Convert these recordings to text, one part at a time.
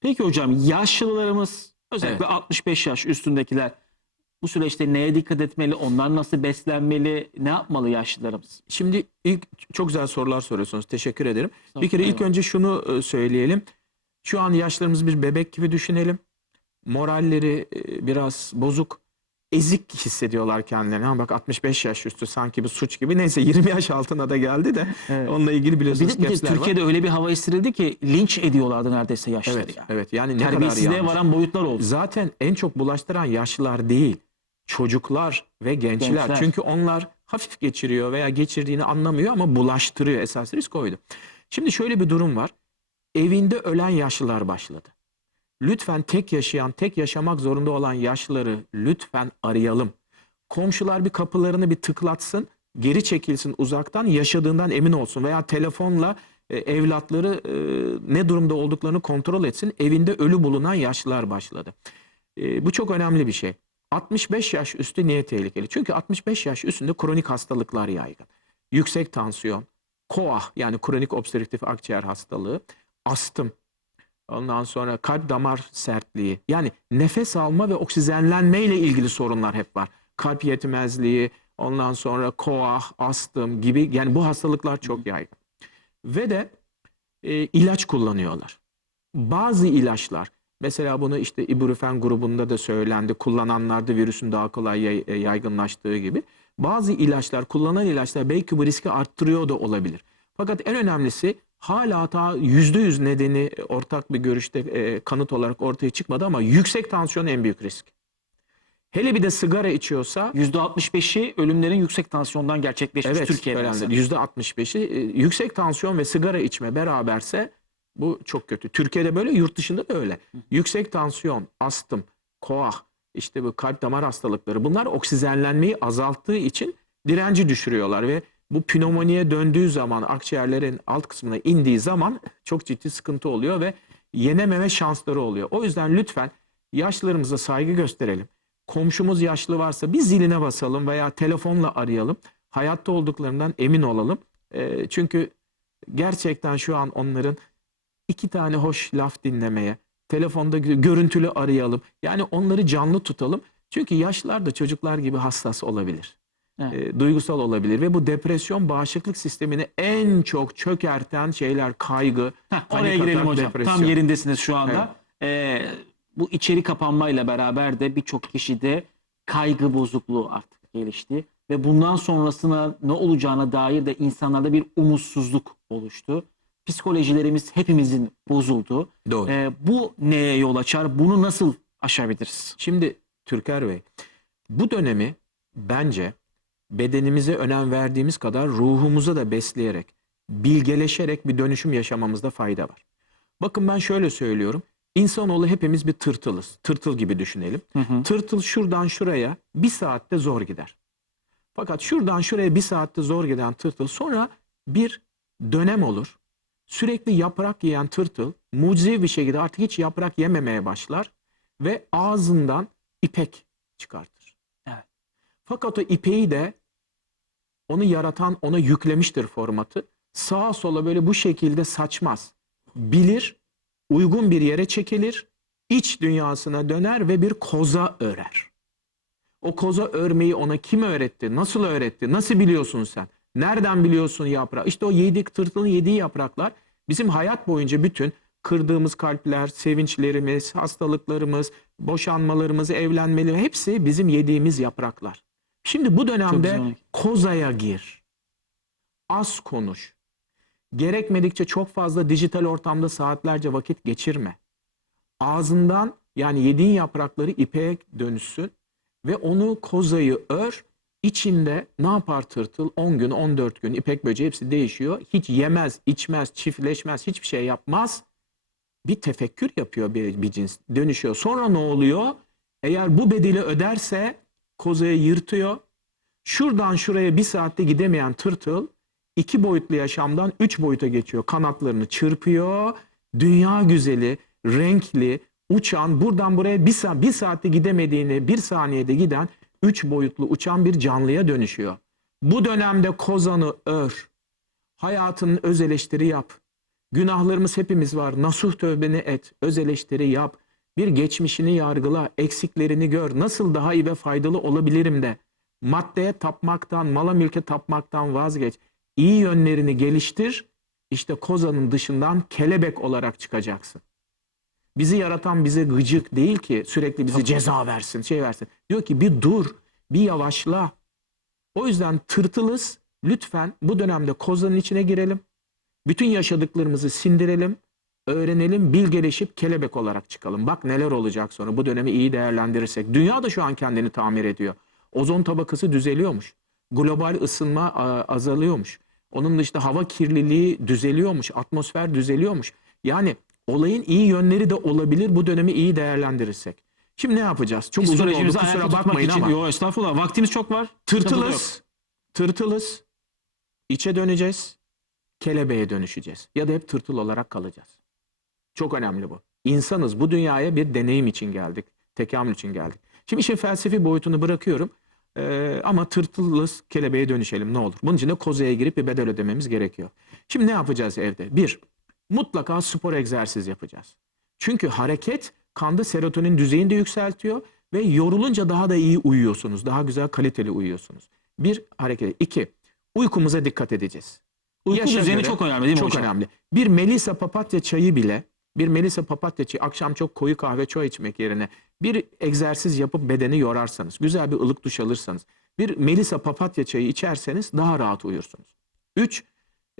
Peki hocam yaşlılarımız özellikle 65 yaş üstündekiler bu süreçte neye dikkat etmeli? Onlar nasıl beslenmeli? Ne yapmalı yaşlılarımız? Şimdi ilk çok güzel sorular soruyorsunuz. Teşekkür ederim. Sağ Bir kere olun. ilk önce şunu e, söyleyelim. Şu an yaşlarımız bir bebek gibi düşünelim. Moralleri e, biraz bozuk. Ezik hissediyorlar kendilerini. Ha bak 65 yaş üstü sanki bir suç gibi. Neyse 20 yaş altına da geldi de Evet. onunla ilgili Bir biliyorsunuz de, bir de kepsler var. Türkiye'de öyle bir hava estirildi ki linç ediyorlardı neredeyse yaşlıları. Evet, ya. evet. Yani ne kadar Terbiyesizliğe yanlış. varan boyutlar oldu. Zaten en çok bulaştıran yaşlılar değil, çocuklar ve gençler. Gençler. Çünkü onlar hafif geçiriyor veya geçirdiğini anlamıyor ama bulaştırıyor. Esas risk oydu. Şimdi şöyle bir durum var. Evinde ölen yaşlılar başladı. Lütfen tek yaşayan, tek yaşamak zorunda olan yaşlıları lütfen arayalım. Komşular bir kapılarını bir tıklatsın, geri çekilsin uzaktan, yaşadığından emin olsun veya telefonla e, evlatları e, ne durumda olduklarını kontrol etsin. Evinde ölü bulunan yaşlılar başladı. E, bu çok önemli bir şey. 65 yaş üstü niye tehlikeli? Çünkü 65 yaş üstünde kronik hastalıklar yaygın. Yüksek tansiyon, KOAH yani kronik obstrüktif akciğer hastalığı, astım, ondan sonra kalp damar sertliği yani nefes alma ve oksijenlenme ile ilgili sorunlar hep var. Kalp yetmezliği, ondan sonra KOAH, astım gibi yani bu hastalıklar çok yaygın. Ve de e, ilaç kullanıyorlar. Bazı ilaçlar mesela bunu işte ibuprofen grubunda da söylendi. Kullananlarda virüsün daha kolay yay- e, yaygınlaştığı gibi. Bazı ilaçlar, kullanılan ilaçlar belki bu riski arttırıyor da olabilir. Fakat en önemlisi hala ta %100 nedeni ortak bir görüşte e, kanıt olarak ortaya çıkmadı ama yüksek tansiyon en büyük risk. Hele bir de sigara içiyorsa %65'i ölümlerin yüksek tansiyondan gerçekleşmiş Evet, Türkiye'de. Yüzde 65'i e, yüksek tansiyon ve sigara içme beraberse bu çok kötü. Türkiye'de böyle, yurt dışında da öyle. Yüksek tansiyon, astım, koah, işte bu kalp damar hastalıkları bunlar oksijenlenmeyi azalttığı için direnci düşürüyorlar ve bu pnömoniye döndüğü zaman akciğerlerin alt kısmına indiği zaman çok ciddi sıkıntı oluyor ve yenememe şansları oluyor. O yüzden lütfen yaşlılarımıza saygı gösterelim. Komşumuz yaşlı varsa bir ziline basalım veya telefonla arayalım. Hayatta olduklarından emin olalım. Ee, çünkü gerçekten şu an onların iki tane hoş laf dinlemeye, telefonda gö- görüntülü arayalım. Yani onları canlı tutalım. Çünkü yaşlılar da çocuklar gibi hassas olabilir. Evet. Ee, duygusal olabilir ve bu depresyon bağışıklık sistemini en çok çökerten şeyler kaygı, Heh, oraya girelim hocam. depresyon. Tam yerindesiniz şu anda. Ee, bu içeri kapanmayla beraber de birçok kişide kaygı bozukluğu artık gelişti. Ve bundan sonrasına ne olacağına dair de insanlarda bir umutsuzluk oluştu. Psikolojilerimiz hepimizin bozuldu. Doğru. Ee, bu neye yol açar? Bunu nasıl aşabiliriz? Şimdi Türker Bey, bu dönemi bence bedenimize önem verdiğimiz kadar ruhumuza da besleyerek, bilgeleşerek bir dönüşüm yaşamamızda fayda var. Bakın ben şöyle söylüyorum. İnsanoğlu hepimiz bir tırtılız. Tırtıl gibi düşünelim. Hı hı. Tırtıl şuradan şuraya bir saatte zor gider. Fakat şuradan şuraya bir saatte zor giden tırtıl sonra bir dönem olur. Sürekli yaprak yiyen tırtıl mucizevi bir şekilde artık hiç yaprak yememeye başlar ve ağzından ipek çıkartır. Evet. Fakat o ipeği de onu yaratan ona yüklemiştir formatı. Sağa sola böyle bu şekilde saçmaz. Bilir, uygun bir yere çekilir, iç dünyasına döner ve bir koza örer. O koza örmeyi ona kim öğretti? Nasıl öğretti? Nasıl biliyorsun sen? Nereden biliyorsun yaprağı? İşte o yedi tırtılın yediği yapraklar bizim hayat boyunca bütün kırdığımız kalpler, sevinçlerimiz, hastalıklarımız, boşanmalarımız, evlenmeleri hepsi bizim yediğimiz yapraklar. Şimdi bu dönemde kozaya gir. Az konuş. Gerekmedikçe çok fazla dijital ortamda saatlerce vakit geçirme. Ağzından yani yediğin yaprakları ipeğe dönüşsün ve onu kozayı ör. İçinde ne yapar tırtıl? 10 gün, 14 gün ipek böceği hepsi değişiyor. Hiç yemez, içmez, çiftleşmez, hiçbir şey yapmaz. Bir tefekkür yapıyor bir, bir cins. Dönüşüyor. Sonra ne oluyor? Eğer bu bedeli öderse kozayı yırtıyor. Şuradan şuraya bir saatte gidemeyen tırtıl iki boyutlu yaşamdan üç boyuta geçiyor. Kanatlarını çırpıyor. Dünya güzeli, renkli, uçan, buradan buraya bir, sa- bir saatte gidemediğini bir saniyede giden üç boyutlu uçan bir canlıya dönüşüyor. Bu dönemde kozanı ör. Hayatının öz eleştiri yap. Günahlarımız hepimiz var. Nasuh tövbeni et. Öz eleştiri yap. Bir geçmişini yargıla. Eksiklerini gör. Nasıl daha iyi ve faydalı olabilirim de. Maddeye tapmaktan, mala mülke tapmaktan vazgeç. İyi yönlerini geliştir. İşte kozanın dışından kelebek olarak çıkacaksın. Bizi yaratan bize gıcık değil ki sürekli bizi ceza versin, şey versin. Diyor ki bir dur, bir yavaşla. O yüzden tırtılız. Lütfen bu dönemde kozanın içine girelim. Bütün yaşadıklarımızı sindirelim, öğrenelim, bilgeleşip kelebek olarak çıkalım. Bak neler olacak sonra bu dönemi iyi değerlendirirsek. Dünya da şu an kendini tamir ediyor. Ozon tabakası düzeliyormuş. Global ısınma azalıyormuş. Onun dışında hava kirliliği düzeliyormuş, atmosfer düzeliyormuş. Yani olayın iyi yönleri de olabilir bu dönemi iyi değerlendirirsek. Şimdi ne yapacağız? Çok uzun oldu kusura bakmayın için. ama. Yo estağfurullah. Vaktimiz çok var. Tırtılız. Tırtılız. İçe döneceğiz. Kelebeğe dönüşeceğiz. Ya da hep tırtıl olarak kalacağız. Çok önemli bu. İnsanız. Bu dünyaya bir deneyim için geldik. Tekamül için geldik. Şimdi işin felsefi boyutunu bırakıyorum. Ee, ama tırtılız kelebeğe dönüşelim ne olur. Bunun için de kozaya girip bir bedel ödememiz gerekiyor. Şimdi ne yapacağız evde? Bir, mutlaka spor egzersiz yapacağız. Çünkü hareket kanda serotonin düzeyini de yükseltiyor ve yorulunca daha da iyi uyuyorsunuz. Daha güzel kaliteli uyuyorsunuz. Bir hareket. İki, uykumuza dikkat edeceğiz. Uyku Yaşa düzeni göre çok önemli değil mi Çok hocam? önemli. Bir melisa papatya çayı bile bir melisa papatya çayı akşam çok koyu kahve çay içmek yerine bir egzersiz yapıp bedeni yorarsanız, güzel bir ılık duş alırsanız, bir melisa papatya çayı içerseniz daha rahat uyursunuz. Üç,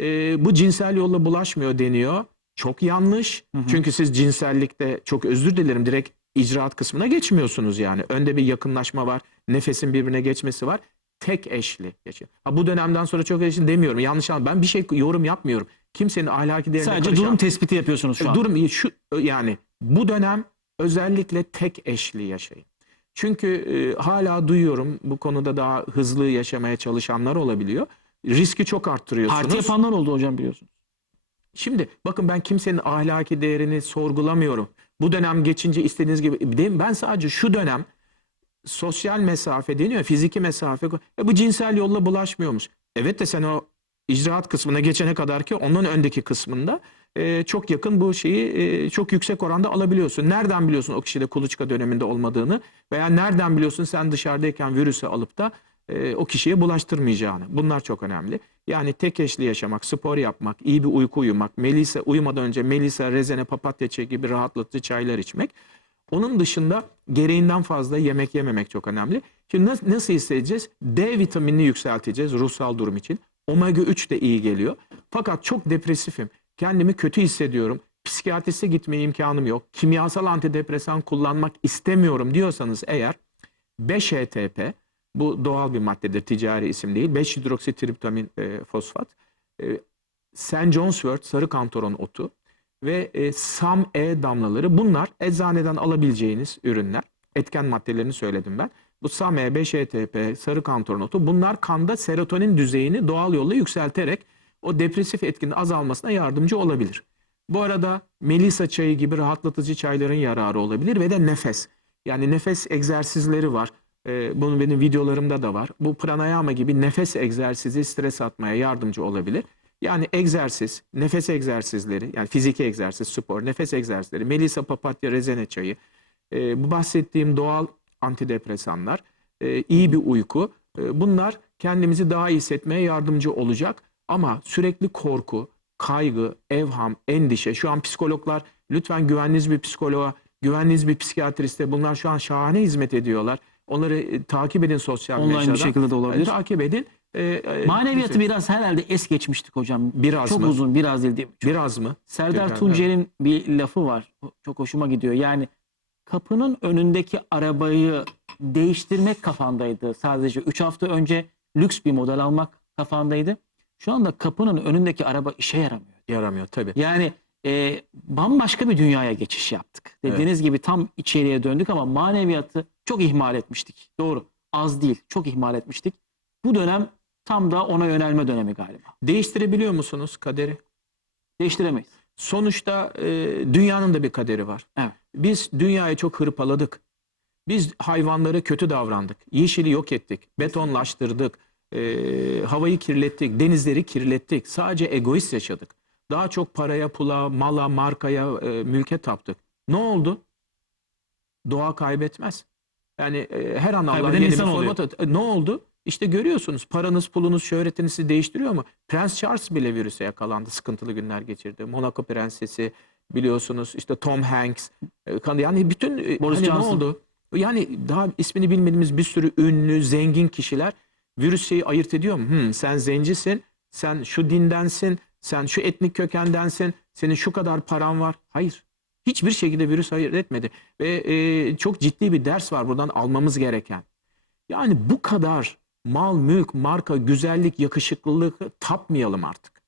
e, bu cinsel yolla bulaşmıyor deniyor. Çok yanlış. Hı hı. Çünkü siz cinsellikte çok özür dilerim direkt icraat kısmına geçmiyorsunuz yani. Önde bir yakınlaşma var. Nefesin birbirine geçmesi var. Tek eşli yaşıyor. Ha, bu dönemden sonra çok eşli demiyorum. Yanlış anlamayın. Ben bir şey yorum yapmıyorum. Kimsenin ahlaki değerine Sadece karışamam. durum tespiti yapıyorsunuz şu an. Durum şu yani bu dönem özellikle tek eşli yaşayın. Çünkü e, hala duyuyorum bu konuda daha hızlı yaşamaya çalışanlar olabiliyor. Riski çok arttırıyorsunuz. Parti yapanlar oldu hocam biliyorsunuz. Şimdi bakın ben kimsenin ahlaki değerini sorgulamıyorum. Bu dönem geçince istediğiniz gibi değil mi? ben sadece şu dönem sosyal mesafe deniyor, fiziki mesafe. E bu cinsel yolla bulaşmıyormuş. Evet de sen o icraat kısmına geçene kadar ki onun öndeki kısmında e, çok yakın bu şeyi e, çok yüksek oranda alabiliyorsun. Nereden biliyorsun o kişide kuluçka döneminde olmadığını veya nereden biliyorsun sen dışarıdayken virüsü alıp da e, o kişiye bulaştırmayacağını. Bunlar çok önemli. Yani tek eşli yaşamak, spor yapmak, iyi bir uyku uyumak, melisa uyumadan önce melisa, rezene, papatya çayı gibi rahatlatıcı çaylar içmek. Onun dışında gereğinden fazla yemek yememek çok önemli. Şimdi nasıl, nasıl hissedeceğiz? D vitaminini yükselteceğiz ruhsal durum için. Omega 3 de iyi geliyor. Fakat çok depresifim. Kendimi kötü hissediyorum. Psikiyatriste gitmeye imkanım yok. Kimyasal antidepresan kullanmak istemiyorum diyorsanız eğer 5-HTP bu doğal bir maddedir, ticari isim değil. 5-hidroksitriptamin e, fosfat. E, St. John's wort sarı kantaron otu ve e, SAM-E damlaları bunlar eczaneden alabileceğiniz ürünler. Etken maddelerini söyledim ben. Bu SAM-E, 5-HTP, sarı kantaron otu bunlar kanda serotonin düzeyini doğal yolla yükselterek o depresif etkinin azalmasına yardımcı olabilir. Bu arada melisa çayı gibi rahatlatıcı çayların yararı olabilir ve de nefes. Yani nefes egzersizleri var. Ee, bunun benim videolarımda da var. Bu pranayama gibi nefes egzersizi stres atmaya yardımcı olabilir. Yani egzersiz, nefes egzersizleri, yani fiziki egzersiz, spor, nefes egzersizleri, melisa, papatya, rezene çayı, e, bu bahsettiğim doğal antidepresanlar, e, iyi bir uyku, e, bunlar kendimizi daha iyi hissetmeye yardımcı olacak. Ama sürekli korku, kaygı, evham, endişe, şu an psikologlar lütfen güveniniz bir psikoloğa, güveniniz bir psikiyatriste, bunlar şu an şahane hizmet ediyorlar. Onları e, takip edin sosyal Online mecrada. bir şekilde de olabilir. E, takip edin. E, e, Maneviyatı biraz herhalde es geçmiştik hocam. Biraz Çok mı? uzun biraz değil. değil. Çok- biraz mı? Serdar Tekrar, Tuncer'in bir lafı var. Çok hoşuma gidiyor. Yani kapının önündeki arabayı değiştirmek kafandaydı. Sadece 3 hafta önce lüks bir model almak kafandaydı. Şu anda kapının önündeki araba işe yaramıyor. Yaramıyor tabii. Yani e, bambaşka bir dünyaya geçiş yaptık. Dediğiniz gibi tam içeriye döndük ama maneviyatı çok ihmal etmiştik. Doğru. Az değil. Çok ihmal etmiştik. Bu dönem tam da ona yönelme dönemi galiba. Değiştirebiliyor musunuz kaderi? Değiştiremeyiz. Sonuçta e, dünyanın da bir kaderi var. Evet. Biz dünyayı çok hırpaladık. Biz hayvanlara kötü davrandık. Yeşili yok ettik. Betonlaştırdık. e, havayı kirlettik. Denizleri kirlettik. Sadece egoist yaşadık. Daha çok paraya, pula, mala, markaya, e, mülke taptık. Ne oldu? Doğa kaybetmez. Yani e, her an Allah Kaybeden yeni bir insan oluyor. format at- E, Ne oldu? İşte görüyorsunuz paranız, pulunuz, şöhretiniz sizi değiştiriyor mu? Prens Charles bile virüse yakalandı. Sıkıntılı günler geçirdi. Monaco prensesi biliyorsunuz. işte Tom Hanks. e, Yani bütün e, Boris hani ne Johnson. oldu? Yani daha ismini bilmediğimiz bir sürü ünlü, zengin kişiler virüs şeyi ayırt ediyor mu? Hmm, sen zencisin, sen şu dindensin, sen şu etnik kökendensin, senin şu kadar paran var. Hayır. Hiçbir şekilde virüs ayırt etmedi. Ve e, çok ciddi bir ders var buradan almamız gereken. Yani bu kadar mal, mülk, marka, güzellik, yakışıklılık tapmayalım artık.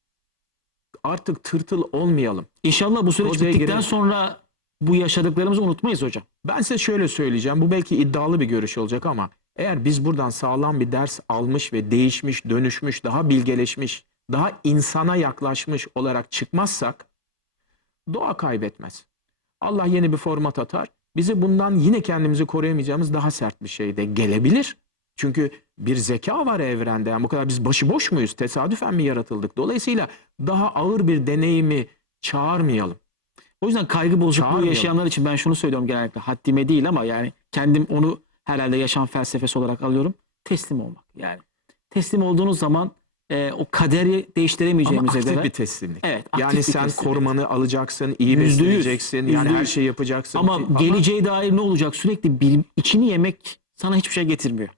Artık tırtıl olmayalım. İnşallah bu süreç Kozaya bittikten girelim. sonra bu yaşadıklarımızı unutmayız hocam. Ben size şöyle söyleyeceğim. Bu belki iddialı bir görüş olacak ama eğer biz buradan sağlam bir ders almış ve değişmiş, dönüşmüş, daha bilgeleşmiş, daha insana yaklaşmış olarak çıkmazsak doğa kaybetmez. Allah yeni bir format atar. Bizi bundan yine kendimizi koruyamayacağımız daha sert bir şey de gelebilir. Çünkü bir zeka var evrende. Yani bu kadar biz başıboş muyuz? Tesadüfen mi yaratıldık? Dolayısıyla daha ağır bir deneyimi çağırmayalım. O yüzden kaygı bozukluğu yaşayanlar için ben şunu söylüyorum genellikle. Haddime değil ama yani kendim onu herhalde yaşam felsefesi olarak alıyorum. Teslim olmak. Yani teslim olduğunuz zaman e, o kaderi Ama değiştiremeyeceğimize aktif göre. bir teslimlik. Evet, aktif Yani bir sen teslimiyet. korumanı alacaksın, iyi Yüzde yüz, besleyeceksin, yani yüzde her şeyi yapacaksın. Ama ki- geleceğe dair ne olacak? Sürekli bil, içini yemek sana hiçbir şey getirmiyor.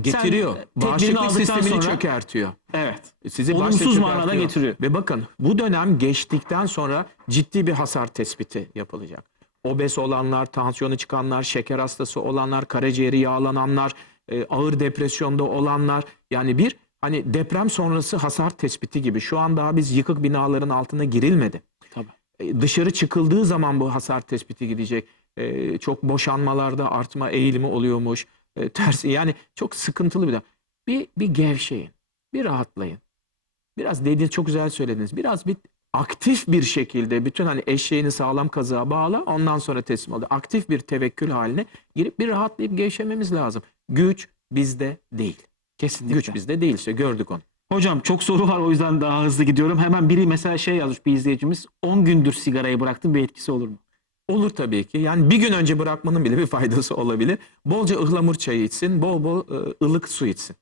Getiriyor. Sen, Bağışıklık sistemini sonra- çökertiyor. Evet. Sizi Olumsuz manada getiriyor. Ve bakın bu dönem geçtikten sonra ciddi bir hasar tespiti yapılacak. Obez olanlar, tansiyonu çıkanlar, şeker hastası olanlar, karaciğeri yağlananlar, e, ağır depresyonda olanlar yani bir hani deprem sonrası hasar tespiti gibi. Şu an daha biz yıkık binaların altına girilmedi. Tabii. E, dışarı çıkıldığı zaman bu hasar tespiti gidecek. E, çok boşanmalarda artma eğilimi oluyormuş. E, tersi yani çok sıkıntılı bir de. Bir, bir gevşeyin. Bir rahatlayın. Biraz dediğiniz çok güzel söylediniz. Biraz bir aktif bir şekilde bütün hani eşeğini sağlam kazığa bağla ondan sonra teslim ol. Aktif bir tevekkül haline girip bir rahatlayıp gevşememiz lazım. Güç bizde değil. Kesinlikle. Güç bizde değil işte gördük onu. Hocam çok soru var o yüzden daha hızlı gidiyorum. Hemen biri mesela şey yazmış bir izleyicimiz. 10 gündür sigarayı bıraktım bir etkisi olur mu? Olur tabii ki. Yani bir gün önce bırakmanın bile bir faydası olabilir. Bolca ıhlamur çayı içsin, bol bol e, ılık su içsin.